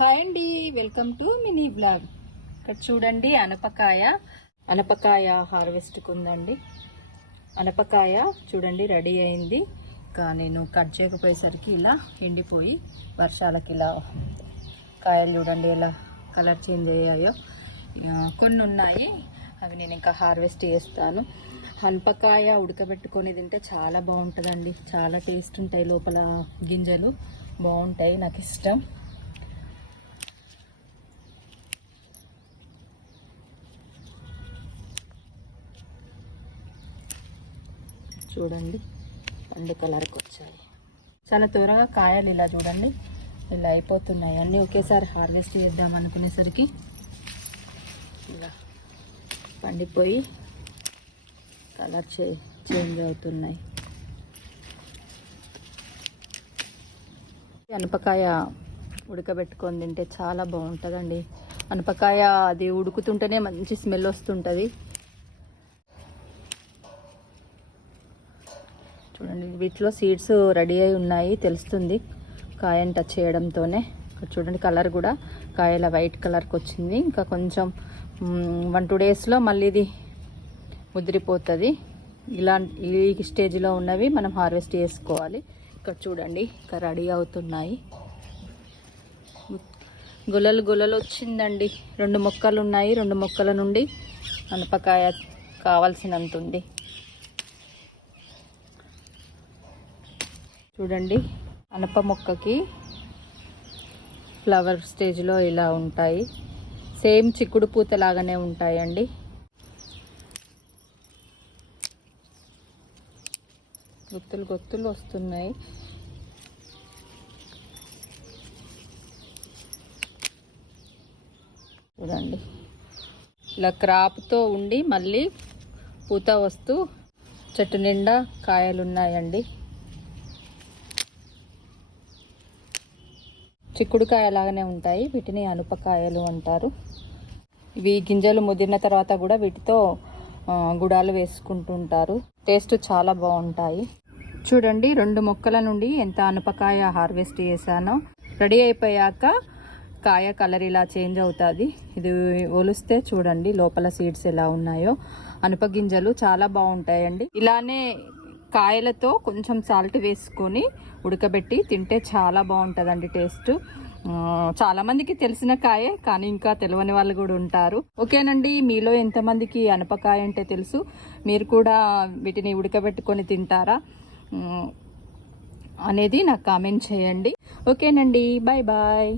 Hi అండి, welcome to mini blog. ఇక్కడ చూడండి, అనపకాయ హార్వెస్ట్కి ఉందండి. అనపకాయ చూడండి రెడీ అయింది. ఇంకా నేను కట్ చేయకపోయేసరికి ఇలా ఎండిపోయి వర్షాలకి ఇలా కాయలు చూడండి ఎలా కలర్ చేంజ్ అయ్యాయో. కొన్ని ఉన్నాయి, అవి నేను ఇంకా హార్వెస్ట్ చేస్తాను. అనపకాయ ఉడకబెట్టుకొని తింటే చాలా బాగుంటుందండి. చాలా టేస్ట్ ఉంటాయి, లోపల గింజలు బాగుంటాయి, నాకు ఇష్టం. చూడండి పండు కలర్కి వచ్చాయి. చాలా త్వరగా కాయలు ఇలా చూడండి ఇలా అయిపోతున్నాయి. అన్నీ ఒకేసారి హార్వెస్ట్ చేద్దాం అనుకునేసరికి ఇలా పండిపోయి కలర్ చేంజ్ అవుతున్నాయి. అనపకాయ ఉడకబెట్టుకొని తింటే చాలా బాగుంటుందండి. అనపకాయ అది ఉడుకుతుంటేనే మంచి స్మెల్ వస్తుంటుంది. చూడండి, వీటిలో సీడ్స్ రెడీ అయి ఉన్నాయి తెలుస్తుంది కాయని టచ్ చేయడంతోనే. ఇక్కడ చూడండి కలర్ కూడా కాయల వైట్ కలర్కి వచ్చింది. ఇంకా కొంచెం 1-2 డేస్లో మళ్ళీ ఇది ముదిరిపోతుంది. ఈ స్టేజ్లో ఉన్నవి మనం హార్వెస్ట్ చేసుకోవాలి. ఇక్కడ చూడండి ఇంకా రెడీ అవుతున్నాయి. గుల్లలు వచ్చిందండి. 2 మొక్కలు ఉన్నాయి. 2 మొక్కల నుండి అనపకాయ కావాల్సినంత ఉంది. చూడండి, అనప మొక్కకి ఫ్లవర్ స్టేజ్లో ఇలా ఉంటాయి. సేమ్ చిక్కుడు పూత లాగానే ఉంటాయండి. గుత్తులు వస్తున్నాయి. చూడండి ఇలా క్రాప్తో ఉండి మళ్ళీ పూత వస్తూ చెట్టు నిండా కాయలు ఉన్నాయండి. చిక్కుడుకాయ లాగానే ఉంటాయి, వీటిని అనపకాయలు అంటారు. ఇవి గింజలు ముదిరిన తర్వాత కూడా వీటితో గుడాలు వేసుకుంటుంటారు. టేస్ట్ చాలా బాగుంటాయి. చూడండి 2 మొక్కల నుండి ఎంత అనపకాయ హార్వెస్ట్ చేశానో. రెడీ అయిపోయాక కాయ కలర్ ఇలా చేంజ్ అవుతుంది. ఇది ఒలిస్తే చూడండి లోపల సీడ్స్ ఎలా ఉన్నాయో. అనప గింజలు చాలా బాగుంటాయండి. ఇలానే కాయలతో కొంచెం సాల్ట్ వేసుకొని ఉడకబెట్టి తింటే చాలా బాగుంటుందండి టేస్ట్. చాలామందికి తెలిసిన కాయే, కానీ ఇంకా తెలియని వాళ్ళు కూడా ఉంటారు. ఓకేనండి, మీలో ఎంతమందికి అనపకాయ అంటే తెలుసు? మీరు కూడా వీటిని ఉడకబెట్టుకొని తింటారా అనేది నాకు కామెంట్ చేయండి. ఓకేనండి, బాయ్ బాయ్.